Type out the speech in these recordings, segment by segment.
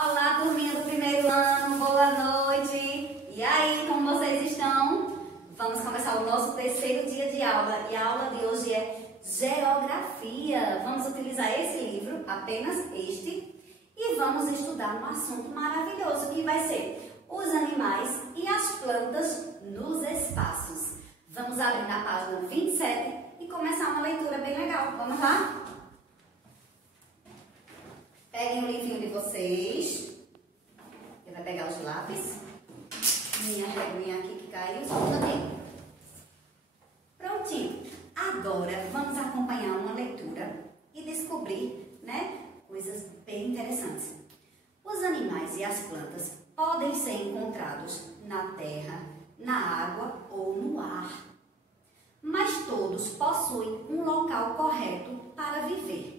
Olá, turminha do primeiro ano, boa noite! E aí, como vocês estão? Vamos começar o nosso terceiro dia de aula e a aula de hoje é Geografia. Vamos utilizar esse livro, apenas este, e vamos estudar um assunto maravilhoso que vai ser os animais e as plantas nos espaços. Vamos abrir na página 27 e começar uma leitura bem legal. Vamos lá? Peguem o livrinho de vocês. Você vai pegar os lápis. Minha reguinha aqui que caiu. Solta aqui. Prontinho. Agora vamos acompanhar uma leitura e descobrir, coisas bem interessantes. Os animais e as plantas podem ser encontrados na terra, na água ou no ar. Mas todos possuem um local correto para viver.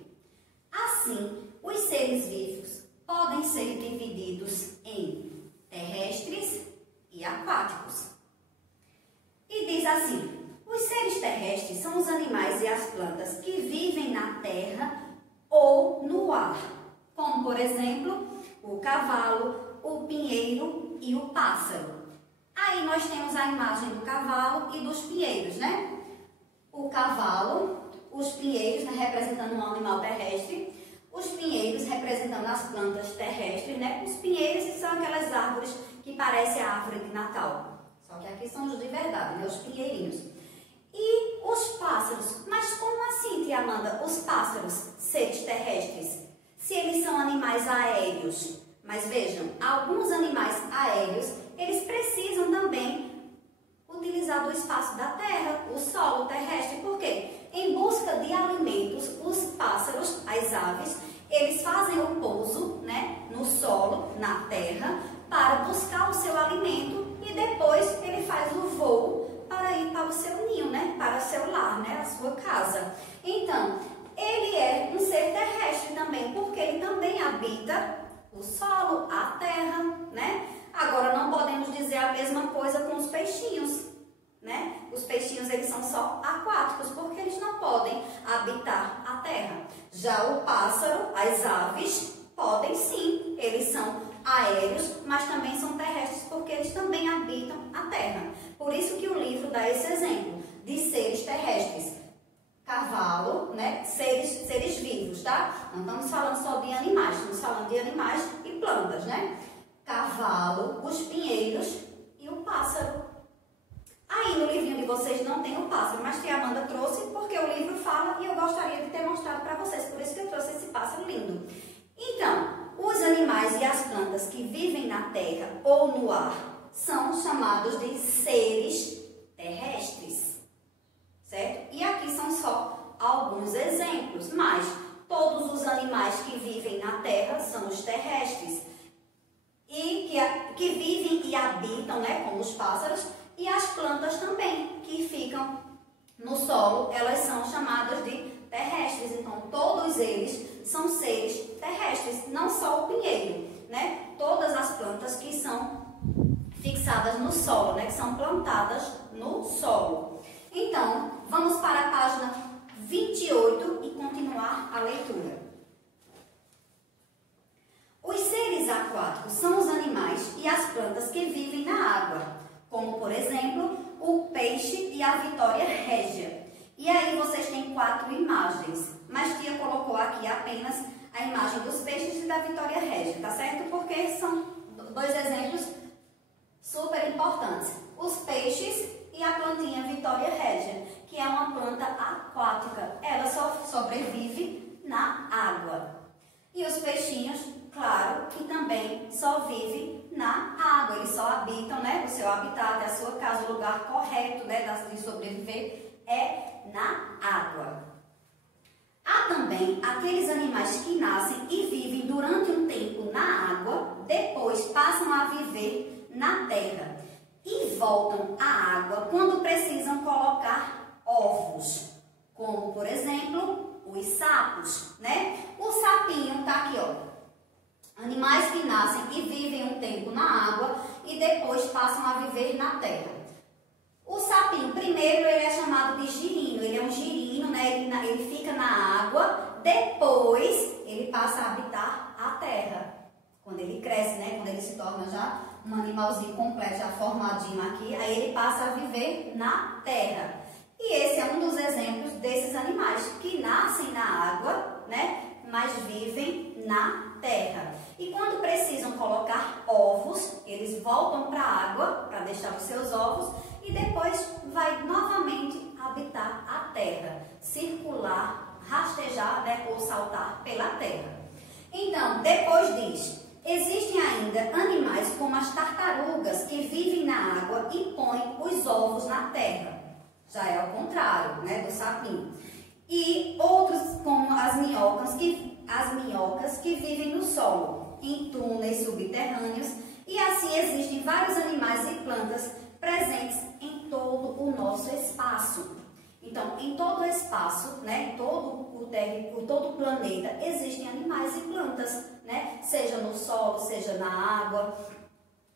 Assim, os seres vivos podem ser divididos em terrestres e aquáticos. E diz assim: os seres terrestres são os animais e as plantas que vivem na terra ou no ar, como por exemplo, o cavalo, o pinheiro e o pássaro. Aí nós temos a imagem do cavalo e dos pinheiros, O cavalo, os pinheiros, representando um animal terrestre. Os pinheiros representando as plantas terrestres, Os pinheiros são aquelas árvores que parecem a árvore de Natal. Só que aqui são os de verdade, Os pinheirinhos. E os pássaros. Mas como assim, tia Amanda, os pássaros, seres terrestres? Se eles são animais aéreos. Mas vejam, alguns animais aéreos, eles precisam também utilizar do espaço da terra, o solo terrestre. Por quê? Em busca de alimentos, os pássaros, as aves, eles fazem o pouso, no solo, na terra, para buscar o seu alimento e depois ele faz o voo para ir para o seu ninho, para o seu lar, a sua casa. Então, ele é um ser terrestre também, porque ele também habita o solo, a terra, Agora, não podemos dizer a mesma coisa com os peixinhos. Os peixinhos, eles são só aquáticos, porque eles não podem habitar a terra. Já o pássaro, as aves, podem sim, eles são aéreos, mas também são terrestres, porque eles também habitam a terra. Por isso que o livro dá esse exemplo de seres terrestres. Cavalo, seres vivos, tá? Não estamos falando só de animais, estamos falando de animais e plantas, Cavalo, os pinheiros e o pássaro. Aí no livrinho de vocês não tem o pássaro, mas tia Amanda trouxe porque o livro fala e eu gostaria de ter mostrado para vocês, por isso que eu trouxe esse pássaro lindo. Então, os animais e as plantas que vivem na terra ou no ar são chamados de seres terrestres, certo? E aqui são só alguns exemplos, mas todos os animais que vivem na terra são os terrestres e que vivem e habitam, como os pássaros. E as plantas também, que ficam no solo, elas são chamadas de terrestres. Então, todos eles são seres terrestres, não só o pinheiro, Todas as plantas que são fixadas no solo, que são plantadas no solo. Então, vamos para a página 28 e continuar a leitura. Os seres aquáticos são os animais e as plantas que vivem na água, como, por exemplo, o peixe e a vitória régia. E aí vocês têm 4 imagens, mas tia colocou aqui apenas a imagem dos peixes e da vitória régia, tá certo? Porque são 2 exemplos super importantes. Os peixes e a plantinha vitória régia, que é uma planta aquática. Ela só sobrevive na água. E os peixinhos, claro, que também só vivem na água, eles só habitam, o seu habitat, a sua casa, o lugar correto, de sobreviver é na água. Há também aqueles animais que nascem e vivem durante um tempo na água, depois passam a viver na terra e voltam à água quando precisam colocar ovos, como por exemplo os sapos, O sapinho tá aqui, Animais que nascem e vivem um tempo na água e depois passam a viver na terra. O sapinho, primeiro, ele é chamado de girino. Ele é um girino, ele fica na água, depois ele passa a habitar a terra. Quando ele cresce, né? Quando ele se torna já um animalzinho completo, já formadinho aqui, aí ele passa a viver na terra. E esse é um dos exemplos desses animais que nascem na água, né? Mas vivem na terra. E quando precisam colocar ovos, eles voltam para a água para deixar os seus ovos e depois vai novamente habitar a terra, circular, rastejar, né, ou saltar pela terra. Então, depois diz, existem ainda animais como as tartarugas que vivem na água e põem os ovos na terra. Já é ao contrário, né, do sapinho. E outros como as minhocas que vivem no solo, em túneis subterrâneos. E assim existem vários animais e plantas presentes em todo o nosso espaço. Então, em todo o espaço, né, todo o planeta, existem animais e plantas, né, seja no solo, seja na água.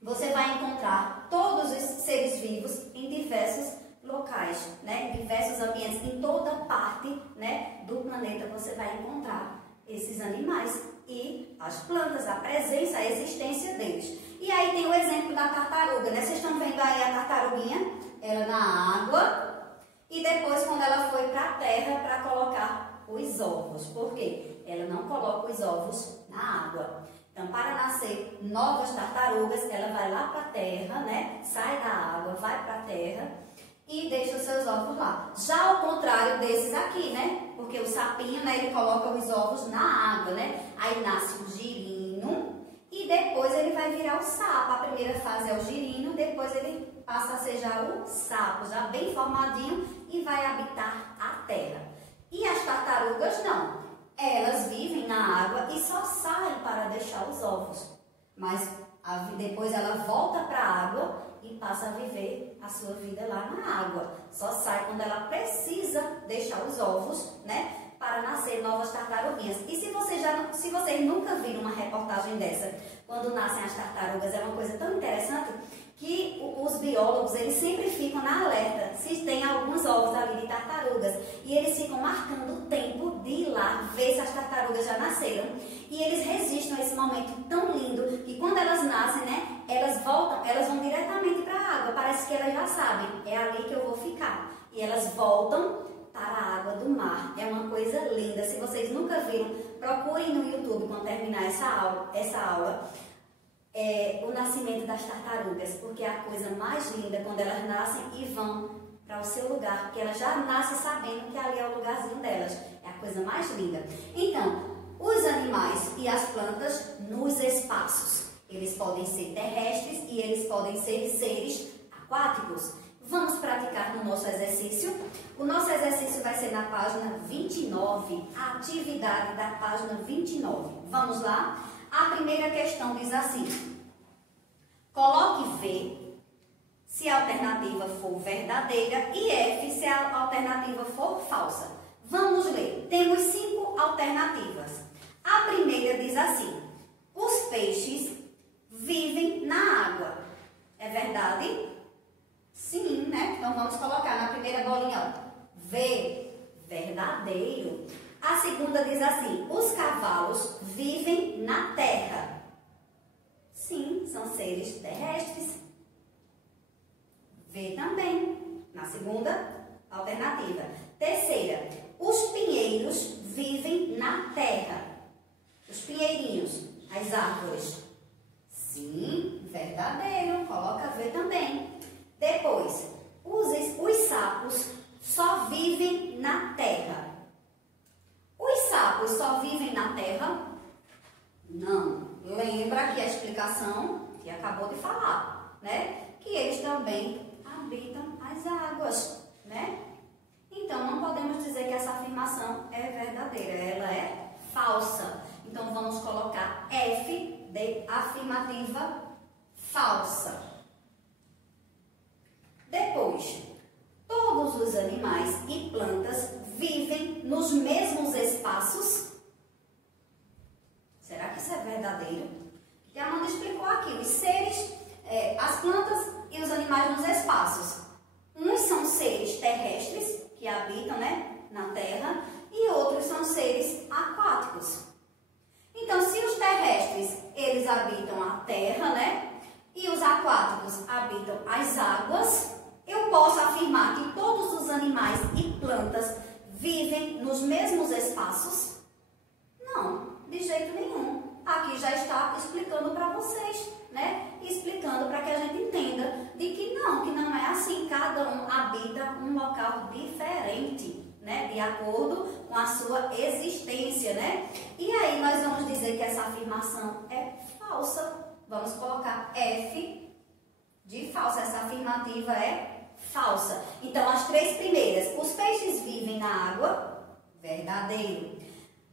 Você vai encontrar todos os seres vivos em diversos locais, né, em diversos ambientes, em toda parte, né, do planeta você vai encontrar esses animais e as plantas, a presença, a existência deles. E aí tem o exemplo da tartaruga, né? Vocês estão vendo aí a tartaruguinha, ela na água e depois quando ela foi para a terra para colocar os ovos. Por quê? Ela não coloca os ovos na água. Então, para nascer novas tartarugas, ela vai lá para a terra, né? Sai da água, vai para a terra e deixa os seus ovos lá. Já ao contrário desses aqui, né? Porque o sapinho, né, ele coloca os ovos na água, né? Aí nasce o girino e depois ele vai virar o sapo. A primeira fase é o girino, depois ele passa a ser já o sapo, já bem formadinho e vai habitar a terra. E as tartarugas não. Elas vivem na água e só saem para deixar os ovos. Mas depois ela volta para a água e passa a viver a sua vida lá na água. Só sai quando ela precisa deixar os ovos, né, para nascer novas tartaruguinhas. E se vocês nunca viram uma reportagem dessa, quando nascem as tartarugas, é uma coisa tão interessante que os biólogos, eles sempre ficam na alerta se tem alguns ovos ali de tartarugas. E eles ficam marcando o tempo de ir lá ver se as tartarugas já nasceram. E eles resistem a esse momento tão lindo que quando elas nascem, né, elas vão diretamente para a água. Parece que elas já sabem, é ali que eu vou ficar. E elas voltam para a água do mar. É uma coisa linda. Se vocês nunca viram, procurem no YouTube quando terminar essa aula. O nascimento das tartarugas, porque é a coisa mais linda quando elas nascem e vão para o seu lugar, porque elas já nascem sabendo que ali é o lugarzinho delas. É a coisa mais linda. Então, os animais e as plantas nos espaços, eles podem ser terrestres e eles podem ser seres aquáticos. Vamos praticar no nosso exercício. O nosso exercício vai ser na página 29, a atividade da página 29. Vamos lá? A primeira questão diz assim: coloque V se a alternativa for verdadeira e F se a alternativa for falsa. Vamos ler. Temos 5 alternativas. A primeira diz assim: os peixes vivem na água. É verdade? Sim, né? Então vamos colocar na primeira bolinha, ó. V, verdadeiro. A segunda diz assim: os cavalos vivem na terra. Sim, são seres terrestres. V também, na segunda alternativa. Terceira, os pinheiros vivem na terra. Os pinheirinhos, as árvores. Sim, verdadeiro, coloca V também. Depois, os sapos só vivem na terra. Os sapos só vivem na terra? Não. Lembra aqui a explicação que acabou de falar, né? Que eles também habitam as águas, né? Então, não podemos dizer que essa afirmação é verdadeira, ela é falsa. Então, vamos colocar F de afirmativa falsa. Depois, todos os animais e plantas vivem nos mesmos espaços? Será que isso é verdadeiro? E a Amanda explicou aqui, os seres, as plantas e os animais nos espaços. Uns são seres terrestres, que habitam, né, na terra, e outros são seres aquáticos. Então, se os terrestres, eles habitam espaços? Não, de jeito nenhum. Aqui já está explicando para vocês, né? Explicando para que a gente entenda de que não é assim. Cada um habita um local diferente, né? De acordo com a sua existência, né? E aí nós vamos dizer que essa afirmação é falsa. Vamos colocar F de falsa. Essa afirmativa é falsa. Então, as três primeiras. Os peixes vivem na água. Verdadeiro.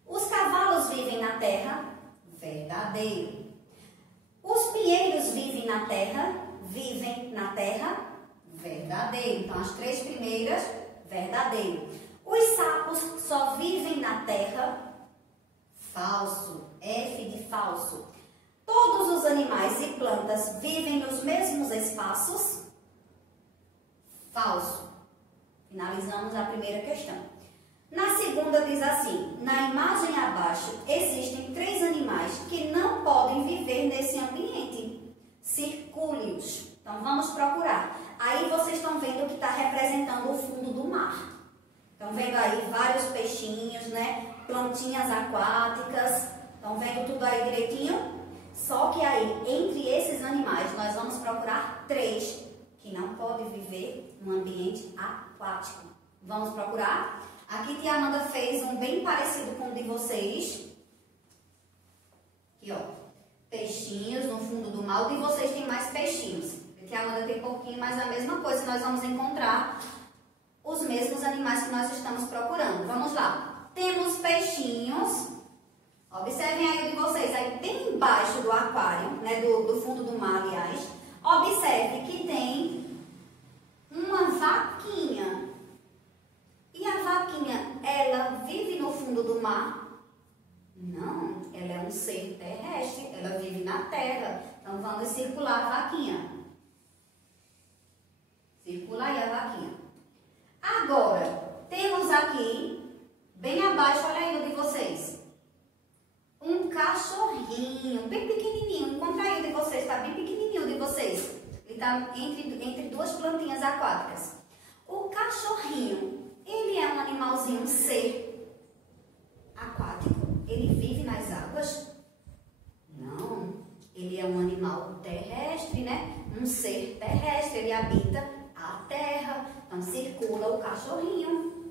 Os cavalos vivem na terra. Verdadeiro. Os pinheiros vivem na terra. Vivem na terra. Verdadeiro. Então, as três primeiras, verdadeiro. Os sapos só vivem na terra. Falso. F de falso. Todos os animais e plantas vivem nos mesmos espaços. Falso. Finalizamos a primeira questão. Na segunda diz assim: na imagem abaixo existem 3 animais que não podem viver nesse ambiente. Circule-os. Então vamos procurar. Aí vocês estão vendo que está representando o fundo do mar. Estão vendo aí vários peixinhos, né? Plantinhas aquáticas. Estão vendo tudo aí direitinho? Só que aí, entre esses animais, nós vamos procurar 3 que não podem viver no ambiente aquático. Vamos procurar? Aqui tia Amanda fez um bem parecido com o de vocês. Aqui, ó. Peixinhos no fundo do mar. O de vocês tem mais peixinhos. A tia Amanda tem pouquinho, mas a mesma coisa. Nós vamos encontrar os mesmos animais que nós estamos procurando. Vamos lá. Temos peixinhos. Observem aí o de vocês. Aí bem embaixo do aquário, né? Do fundo do mar, aliás. Observe que tem uma vaquinha. E a vaquinha, ela vive no fundo do mar? Não, ela é um ser terrestre, ela vive na terra. Então vamos circular a vaquinha. Circula aí a vaquinha. Agora, temos aqui, bem abaixo, olha aí o de vocês. Um cachorrinho, bem pequenininho. Encontra aí o de vocês, tá bem pequenininho o de vocês. Ele tá entre 2 plantinhas aquáticas. O cachorrinho, ele é um animalzinho, um ser aquático. Ele vive nas águas? Não. Ele é um animal terrestre, né? Um ser terrestre. Ele habita a terra. Então, circula o cachorrinho.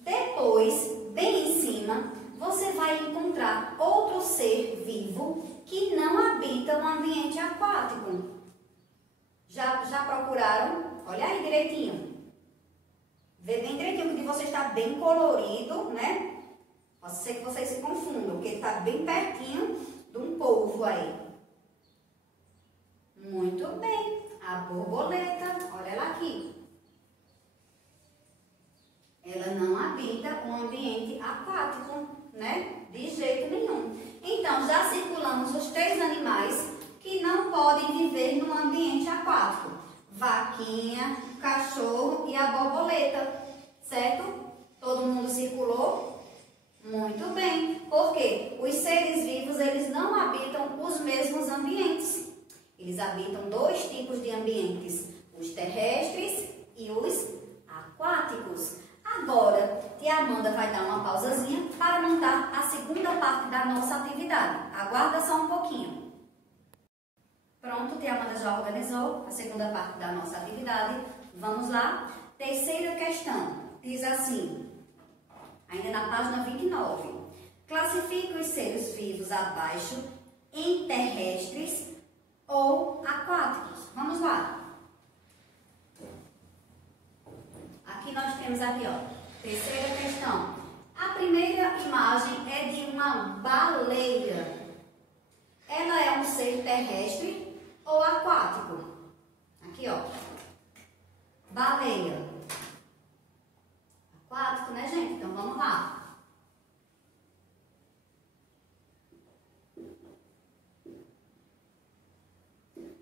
Depois, bem em cima, você vai encontrar outro ser vivo que não habita no ambiente aquático. Já procuraram? Olha aí direitinho. Vê bem direitinho, que o de vocês está bem colorido, né? Pode ser que vocês se confundam, porque ele está bem pertinho de um polvo aí. Muito bem. A borboleta, olha ela aqui. Ela não habita um ambiente aquático, né? De jeito nenhum. Então, já circulamos os 3 animais que não podem viver no ambiente aquático. Vaquinha, cachorro e a borboleta, certo? Todo mundo circulou? Muito bem. Por quê? Os seres vivos, eles não habitam os mesmos ambientes. Eles habitam 2 tipos de ambientes, os terrestres e os aquáticos. Agora, tia Amanda vai dar uma pausazinha para montar a segunda parte da nossa atividade. Aguarda só um pouquinho. Pronto, tia Amanda já organizou a segunda parte da nossa atividade. Vamos lá. Terceira questão. Diz assim, ainda na página 29. Classifique os seres vivos abaixo em terrestres ou aquáticos. Vamos lá. Aqui nós temos aqui, ó, terceira questão. A primeira imagem é de uma baleia. Ela é um ser terrestre ou aquático? Aqui, ó. Baleia. Aquático, né, gente? Então vamos lá.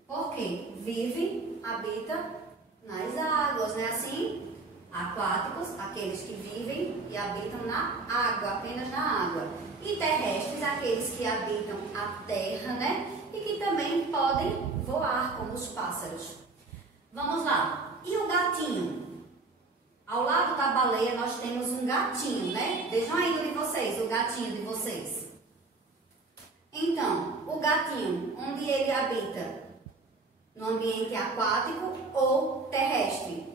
Porque vive, habita nas águas, né? Assim, aquáticos, aqueles que vivem e habitam na água, apenas na água. E terrestres, aqueles que habitam a terra, né? E que também podem voar, como os pássaros. Vamos lá. E o gatinho? Ao lado da baleia nós temos um gatinho, né? Vejam aí de vocês, o gatinho de vocês. Então, o gatinho, onde ele habita? No ambiente aquático ou terrestre?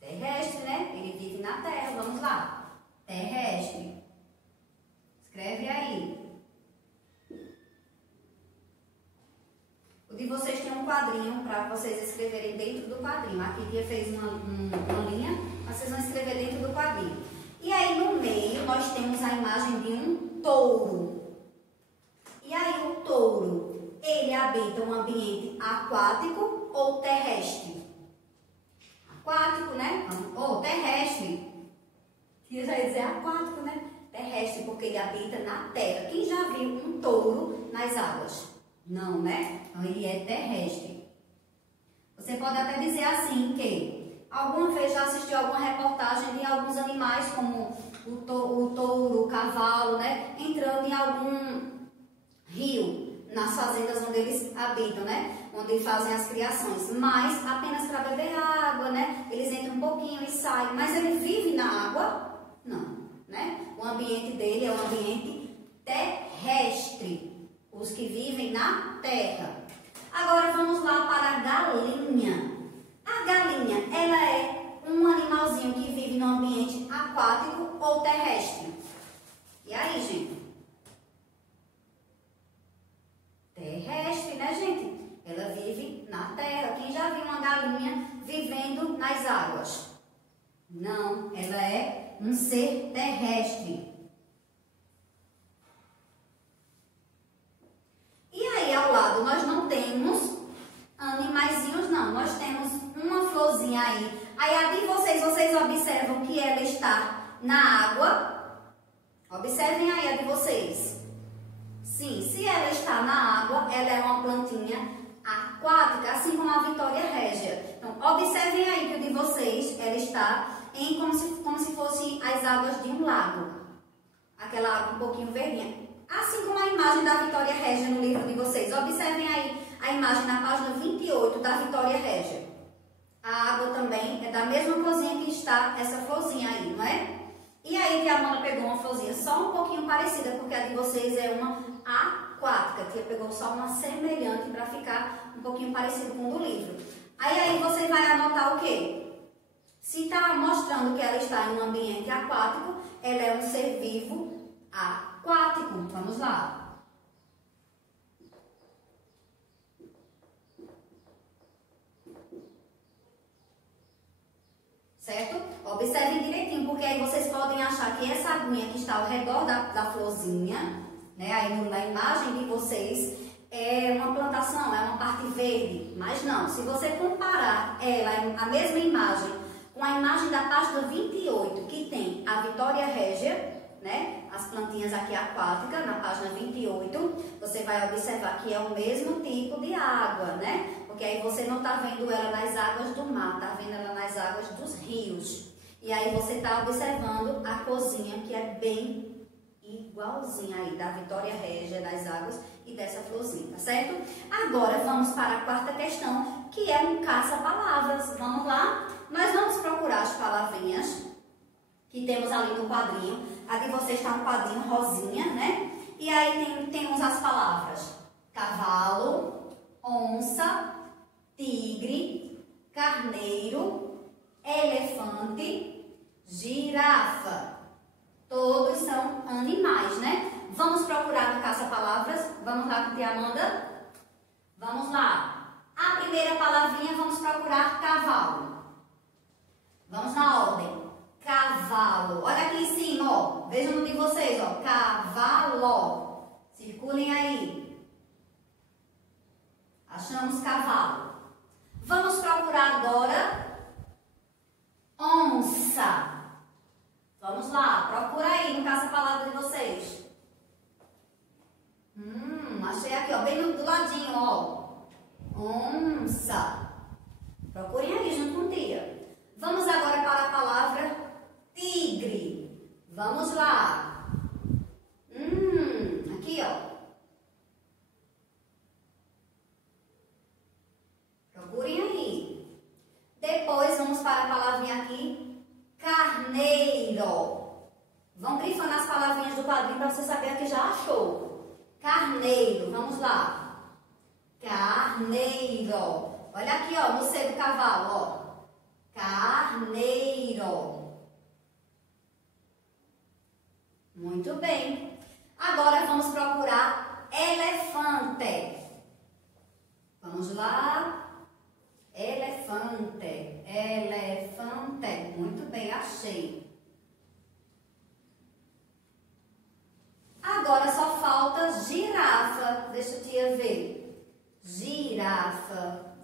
Terrestre, né? Ele vive na terra, vamos lá. Terrestre. Escreve aí. O de vocês tem um quadrinho para vocês escreverem dentro do quadrinho. Aqui Tia fez uma linha, mas vocês vão escrever dentro do quadrinho. E aí no meio nós temos a imagem de um touro. E aí o touro, ele habita um ambiente aquático ou terrestre? Aquático, né? Ou terrestre. Tia já ia dizer aquático, né? Terrestre, porque ele habita na terra. Quem já viu um touro nas águas? Não, né? Então ele é terrestre. Você pode até dizer assim que alguma vez já assistiu alguma reportagem de alguns animais, como o touro, o cavalo, né? Entrando em algum rio, nas fazendas onde eles habitam, né? Onde fazem as criações. Mas apenas para beber água, né? Eles entram um pouquinho e saem. Mas ele vive na água? Não, né? O ambiente dele é um ambiente terrestre. Os que vivem na terra. Agora vamos lá para a galinha. A galinha, ela é um animalzinho que vive no ambiente aquático ou terrestre? E aí, gente? Terrestre, né, gente? Ela vive na terra. Quem já viu uma galinha vivendo nas águas? Não, ela é um ser terrestre. Ao lado nós não temos animaizinhos, não. Nós temos uma florzinha aí. Aí a de vocês observam que ela está na água. Observem aí a de vocês. Sim, se ela está na água, ela é uma plantinha aquática, assim como a Vitória Régia. Então, observem aí que o de vocês, ela está em como se fosse as águas de um lago. Aquela água um pouquinho verdinha. Assim como a imagem da Vitória Régia no livro de vocês. Observem aí a imagem na página 28 da Vitória Régia. A água também é da mesma florzinha que está essa florzinha aí, não é? E aí a Amanda pegou uma florzinha só um pouquinho parecida, porque a de vocês é uma aquática. A tia pegou só uma semelhante para ficar um pouquinho parecido com o do livro. Aí você vai anotar o quê? Se está mostrando que ela está em um ambiente aquático, ela é um ser vivo aquático. Vamos lá. Certo? Observem direitinho, porque aí vocês podem achar que essa aguinha que está ao redor da florzinha, né, aí na imagem de vocês, é uma plantação, é uma parte verde. Mas não, se você comparar ela, a mesma imagem, com a imagem da página 28, que tem a Vitória Régia, né? As plantinhas aqui aquáticas, na página 28, você vai observar que é o mesmo tipo de água, né? Porque aí você não está vendo ela nas águas do mar, está vendo ela nas águas dos rios. E aí você está observando a corzinha, que é bem igualzinha aí da Vitória Régia, das águas e dessa florzinha, tá certo? Agora vamos para a quarta questão, que é um caça-palavras. Vamos lá? Nós vamos procurar as palavrinhas que temos ali no quadrinho. A de vocês está um quadrinho rosinha, né? E aí temos as palavras cavalo, onça, tigre, carneiro, elefante, girafa. Todos são animais, né? Vamos procurar no caça-palavras. Vamos lá com a tia Amanda? Vamos lá. A primeira palavrinha vamos procurar cavalo. Vamos na ordem. Cavalo. Olha aqui em cima, ó. Vejam no de vocês, ó. Cavalo. Circulem aí. Achamos cavalo. Vamos procurar agora onça. Vamos lá. Procura aí no caça-palavra de vocês. Achei aqui, ó. Bem do ladinho, ó. Onça. Procurem aí junto com o tia. Vamos agora para a palavra tigre. Vamos lá. Aqui, ó. Procurem aí. Depois vamos para a palavra palavrinha aqui, carneiro. Vão grifando as palavrinhas do quadrinho para você saber a que já achou. Carneiro, vamos lá. Carneiro. Olha aqui, ó, no C do cavalo, ó. Carneiro. Muito bem. Agora vamos procurar elefante. Vamos lá. Elefante. Elefante. Muito bem, achei. Agora só falta girafa. Deixa a tia ver. Girafa.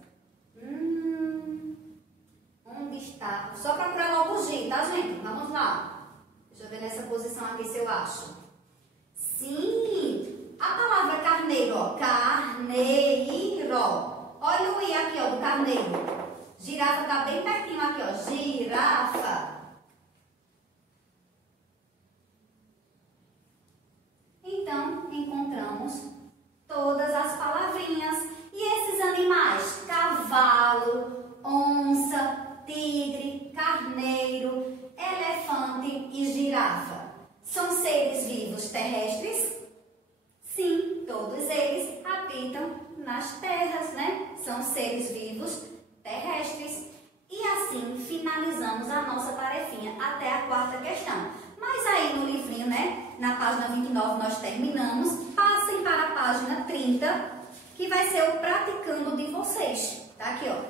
Onde está? Só procurar logo o G, tá, gente? Vamos lá. Deixa eu ver nessa posição aqui se eu acho. Sim! A palavra carneiro, ó. Carneiro. Olha o I aqui, ó, do carneiro. Girafa tá bem pertinho aqui, ó. Girafa. Então, encontramos todas as palavrinhas. E esses animais? Cavalo, onça, tigre, carneiro, elefante e girafa. São seres vivos terrestres? Sim, todos eles habitam nas terras, né? São seres vivos terrestres. E assim finalizamos a nossa tarefinha até a quarta questão. Mas aí no livrinho, né? Na página 29 nós terminamos. Passem para a página 30, que vai ser o praticando de vocês. Tá aqui, ó.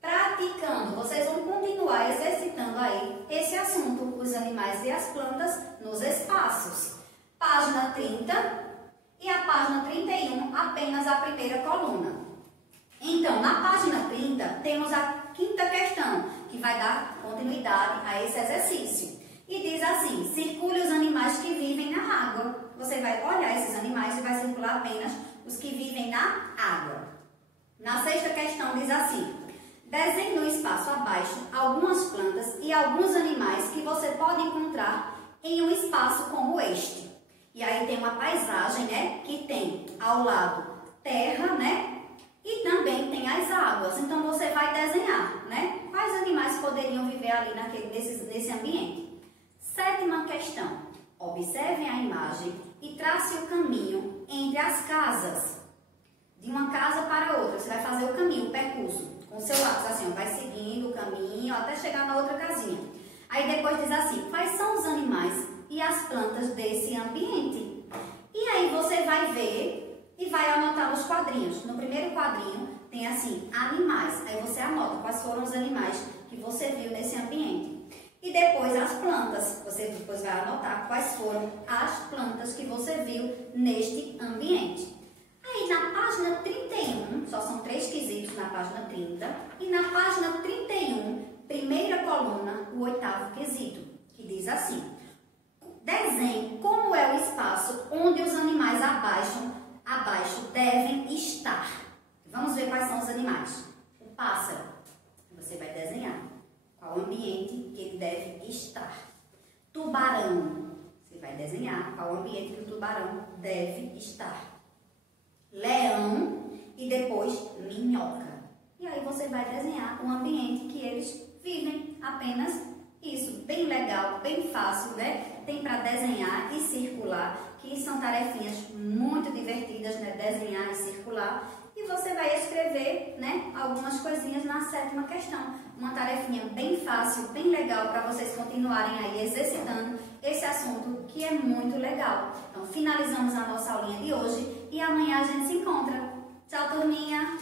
Praticando. Vocês vão continuar exercitando aí esse assunto, os animais e as plantas nos espaços. Página 30 e a página 31, apenas a primeira coluna. Então, na página 30, temos a quinta questão, que vai dar continuidade a esse exercício. E diz assim: circule os animais que vivem na água. Você vai olhar esses animais e vai circular apenas os que vivem na água. Na sexta questão diz assim: desenhe no espaço abaixo algumas plantas e alguns animais que você pode encontrar em um espaço como este. E aí tem uma paisagem, né, que tem ao lado terra, né, e também tem as águas. Então você vai desenhar, né, quais animais poderiam viver ali nesse ambiente. Sétima questão: observem a imagem e trace o caminho entre as casas. De uma casa para outra, você vai fazer o caminho, o percurso, com o seu lápis, assim, ó, vai seguindo o caminho até chegar na outra casinha. Aí depois diz assim: quais são os animais e as plantas desse ambiente? E aí você vai ver e vai anotar nos quadrinhos. No primeiro quadrinho tem assim, animais. Aí você anota quais foram os animais que você viu nesse ambiente. E depois as plantas. Você depois vai anotar quais foram as plantas que você viu neste ambiente. Aí na página 31, só são 3 quesitos na página 30, e na página 31, primeira coluna, o 8º quesito, que diz assim: desenhe como é o espaço onde os animais abaixo devem estar. Vamos ver quais são os animais. O pássaro, você vai desenhar qual o ambiente que ele deve estar. Tubarão, você vai desenhar qual o ambiente que o tubarão deve estar. Leão e depois minhoca. E aí você vai desenhar o ambiente que eles vivem. Apenas isso, bem legal, bem fácil, né? Tem para desenhar e circular, que são tarefinhas muito divertidas, né? Desenhar e circular. E você vai escrever, né, algumas coisinhas na sétima questão. Uma tarefinha bem fácil, bem legal para vocês continuarem aí exercitando esse assunto que é muito legal. Então, finalizamos a nossa aulinha de hoje e amanhã a gente se encontra. Tchau, turminha!